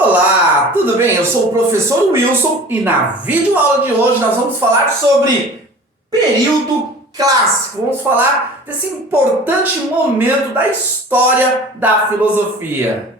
Olá, tudo bem? Eu sou o professor Wilson e na videoaula de hoje nós vamos falar sobre período clássico. Vamos falar desse importante momento da história da filosofia.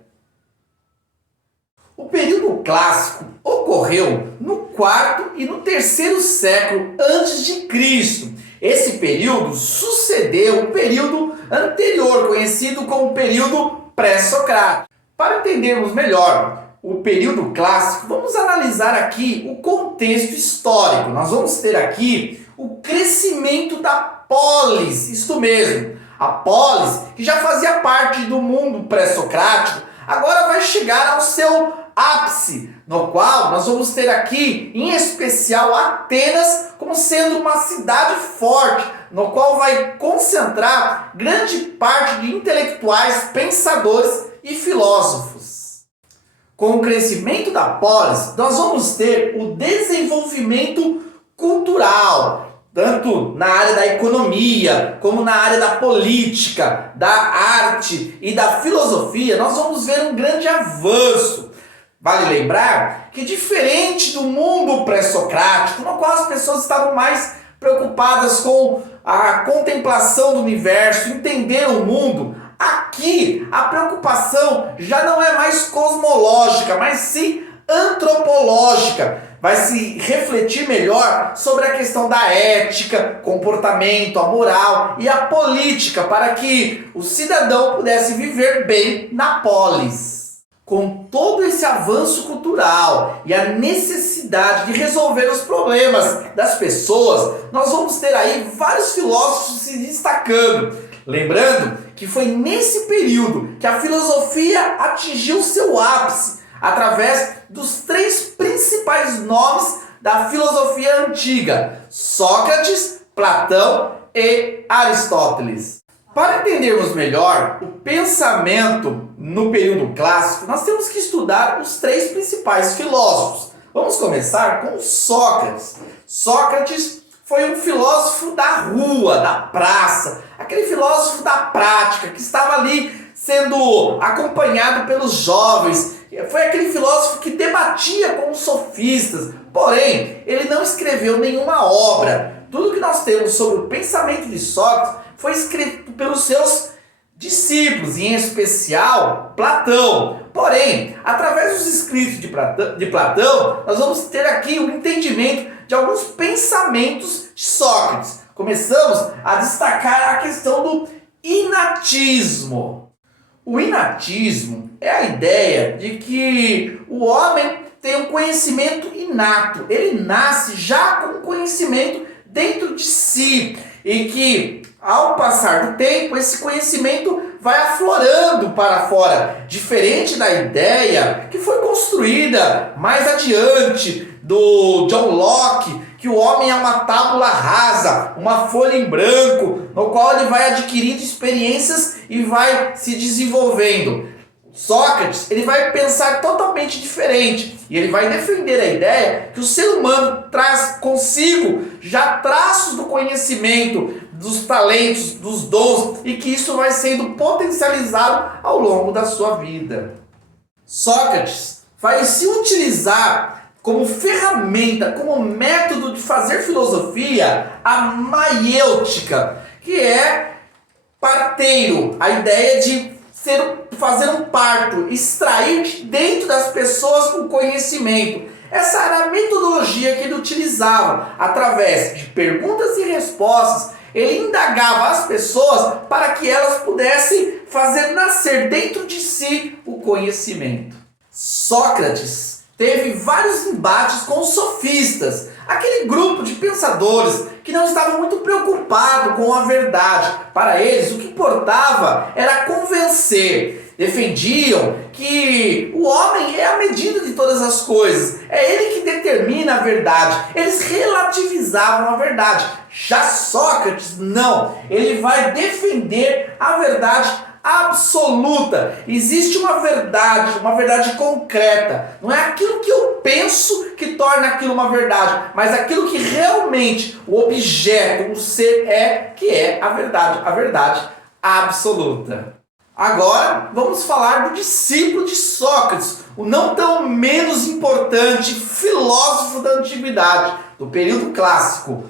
O período clássico ocorreu no quarto e no terceiro século antes de Cristo. Esse período sucedeu o período anterior, conhecido como período pré-socrático. Para entendermos melhor o período clássico, vamos analisar aqui o contexto histórico. Nós vamos ter aqui o crescimento da polis, isto mesmo, a polis que já fazia parte do mundo pré-socrático, agora vai chegar ao seu ápice, no qual nós vamos ter aqui, em especial, Atenas como sendo uma cidade forte, no qual vai concentrar grande parte de intelectuais, pensadores e filósofos. Com o crescimento da polis, nós vamos ter o desenvolvimento cultural, tanto na área da economia, como na área da política, da arte e da filosofia. Nós vamos ver um grande avanço. Vale lembrar que, diferente do mundo pré-socrático, no qual as pessoas estavam mais preocupadas com a contemplação do universo, entender o mundo, aqui a preocupação já não é mais cosmológica, mas sim antropológica. Vai se refletir melhor sobre a questão da ética, comportamento, a moral e a política, para que o cidadão pudesse viver bem na polis. Com todo esse avanço cultural e a necessidade de resolver os problemas das pessoas, nós vamos ter aí vários filósofos se destacando. Lembrando que foi nesse período que a filosofia atingiu seu ápice, através dos três principais nomes da filosofia antiga: Sócrates, Platão e Aristóteles. Para entendermos melhor o pensamento no período clássico, nós temos que estudar os três principais filósofos. Vamos começar com Sócrates. Sócrates foi um filósofo da rua, da praça, aquele filósofo da prática que estava ali sendo acompanhado pelos jovens. Foi aquele filósofo que debatia com os sofistas, porém, ele não escreveu nenhuma obra. Tudo que nós temos sobre o pensamento de Sócrates foi escrito pelos seus discípulos, e em especial Platão. Porém, através dos escritos de Platão, nós vamos ter aqui o entendimento de alguns pensamentos de Sócrates. Começamos a destacar a questão do inatismo. O inatismo é a ideia de que o homem tem um conhecimento inato. Ele nasce já com conhecimento dentro de si e que, ao passar do tempo, esse conhecimento vai aflorando para fora, diferente da ideia que foi construída mais adiante do John Locke, que o homem é uma tábula rasa, uma folha em branco, no qual ele vai adquirindo experiências e vai se desenvolvendo. Sócrates, ele vai pensar totalmente diferente e ele vai defender a ideia que o ser humano traz consigo já traços do conhecimento, dos talentos, dos dons, e que isso vai sendo potencializado ao longo da sua vida. Sócrates vai se utilizar como ferramenta, como método de fazer filosofia, a maiêutica, que é parteiro, a ideia de fazer um parto, extrair de dentro das pessoas o conhecimento. Essa era a metodologia que ele utilizava. Através de perguntas e respostas, ele indagava as pessoas para que elas pudessem fazer nascer dentro de si o conhecimento. Sócrates teve vários embates com os sofistas, aquele grupo de pensadores que não estavam muito preocupados com a verdade. Para eles, o que importava era convencer. Defendiam que o homem é a medida de todas as coisas, é ele que determina a verdade. Eles relativizavam a verdade. Já Sócrates, não. Ele vai defender a verdade absoluta. Existe uma verdade concreta. Não é aquilo que eu penso que torna aquilo uma verdade, mas aquilo que realmente o objeto, o ser que é a verdade absoluta. Agora vamos falar do discípulo de Sócrates, o não tão menos importante filósofo da antiguidade, do período clássico,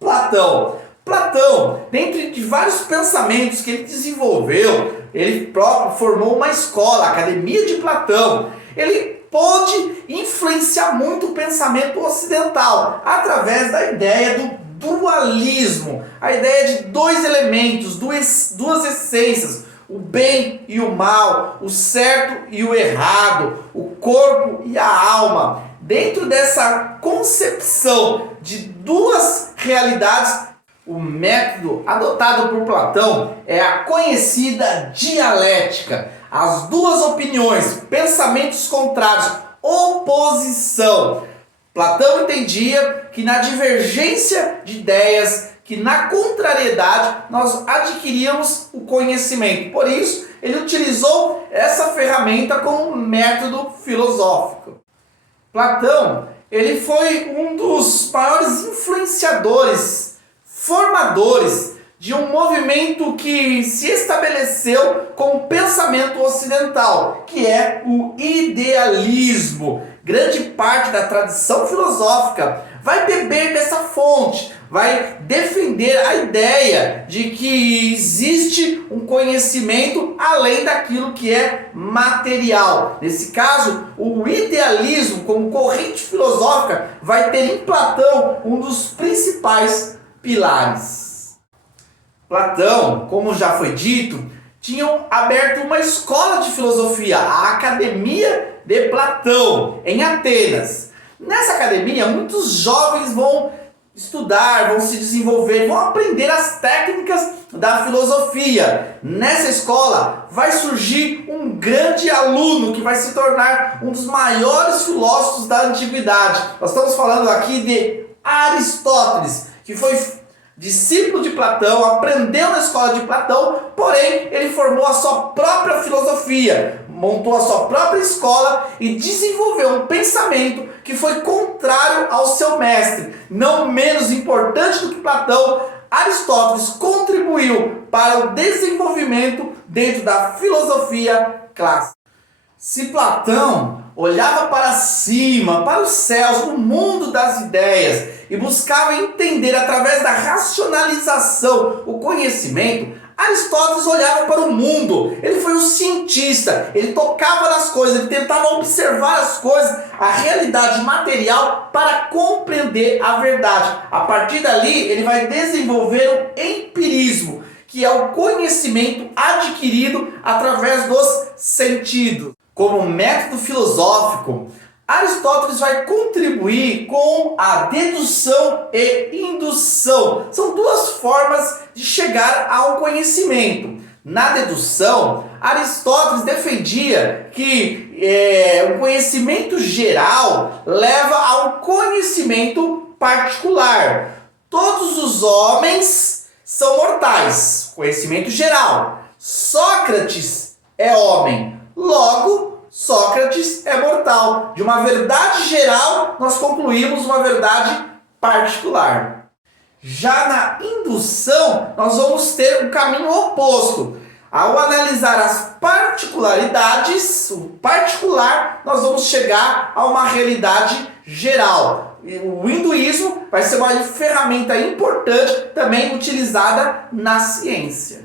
Platão. Platão, dentre de vários pensamentos que ele desenvolveu, ele próprio formou uma escola, a Academia de Platão. Ele pôde influenciar muito o pensamento ocidental através da ideia do dualismo, a ideia de dois elementos, duas essências, o bem e o mal, o certo e o errado, o corpo e a alma. Dentro dessa concepção de duas realidades, o método adotado por Platão é a conhecida dialética. As duas opiniões, pensamentos contrários, oposição. Platão entendia que na divergência de ideias, que na contrariedade, nós adquiríamos o conhecimento. Por isso, ele utilizou essa ferramenta como método filosófico. Platão, ele foi um dos maiores influenciadores, formadores de um movimento que se estabeleceu com o pensamento ocidental, que é o idealismo. Grande parte da tradição filosófica vai beber dessa fonte, vai defender a ideia de que existe um conhecimento além daquilo que é material. Nesse caso, o idealismo como corrente filosófica vai ter em Platão um dos principais pilares. Platão, como já foi dito, tinham aberto uma escola de filosofia, a Academia de Platão, em Atenas. Nessa academia, muitos jovens vão estudar, vão se desenvolver, vão aprender as técnicas da filosofia. Nessa escola vai surgir um grande aluno que vai se tornar um dos maiores filósofos da antiguidade. Nós estamos falando aqui de Aristóteles, que foi discípulo de Platão, aprendeu na escola de Platão, porém ele formou a sua própria filosofia, montou a sua própria escola e desenvolveu um pensamento que foi contrário ao seu mestre. Não menos importante do que Platão, Aristóteles contribuiu para o desenvolvimento dentro da filosofia clássica. Se Platão olhava para cima, para os céus, no mundo das ideias, e buscava entender através da racionalização o conhecimento, Aristóteles olhava para o mundo. Ele foi um cientista, ele tocava nas coisas, ele tentava observar as coisas, a realidade material, para compreender a verdade. A partir dali, ele vai desenvolver o empirismo, que é o conhecimento adquirido através dos sentidos. Como método filosófico, Aristóteles vai contribuir com a dedução e indução. São duas formas de chegar ao conhecimento. Na dedução, Aristóteles defendia que o conhecimento geral leva ao conhecimento particular. Todos os homens são mortais, conhecimento geral. Sócrates é homem, logo Sócrates é mortal. De uma verdade geral, nós concluímos uma verdade particular. Já na indução, nós vamos ter um caminho oposto. Ao analisar as particularidades, o particular, nós vamos chegar a uma realidade geral. O hinduísmo vai ser uma ferramenta importante também utilizada na ciência.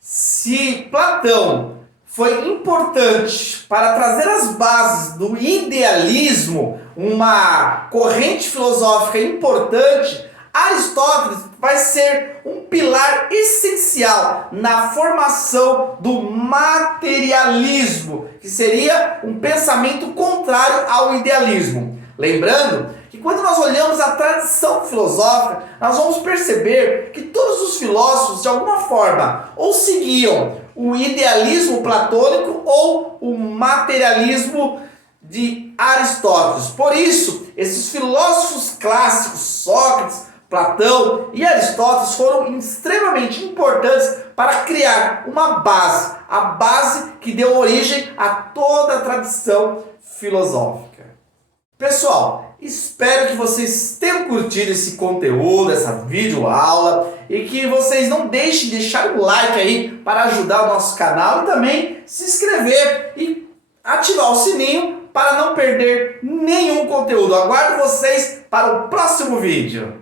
Se Platão foi importante para trazer as bases do idealismo, uma corrente filosófica importante, Aristóteles vai ser um pilar essencial na formação do materialismo, que seria um pensamento contrário ao idealismo. Lembrando que quando nós olhamos a tradição filosófica, nós vamos perceber que todos os filósofos, de alguma forma, ou seguiam o idealismo platônico ou o materialismo de Aristóteles. Por isso, esses filósofos clássicos, Sócrates, Platão e Aristóteles, foram extremamente importantes para criar uma base, a base que deu origem a toda a tradição filosófica. Pessoal, espero que vocês tenham curtido esse conteúdo, essa videoaula, e que vocês não deixem de deixar um like aí para ajudar o nosso canal e também se inscrever e ativar o sininho para não perder nenhum conteúdo. Aguardo vocês para o próximo vídeo.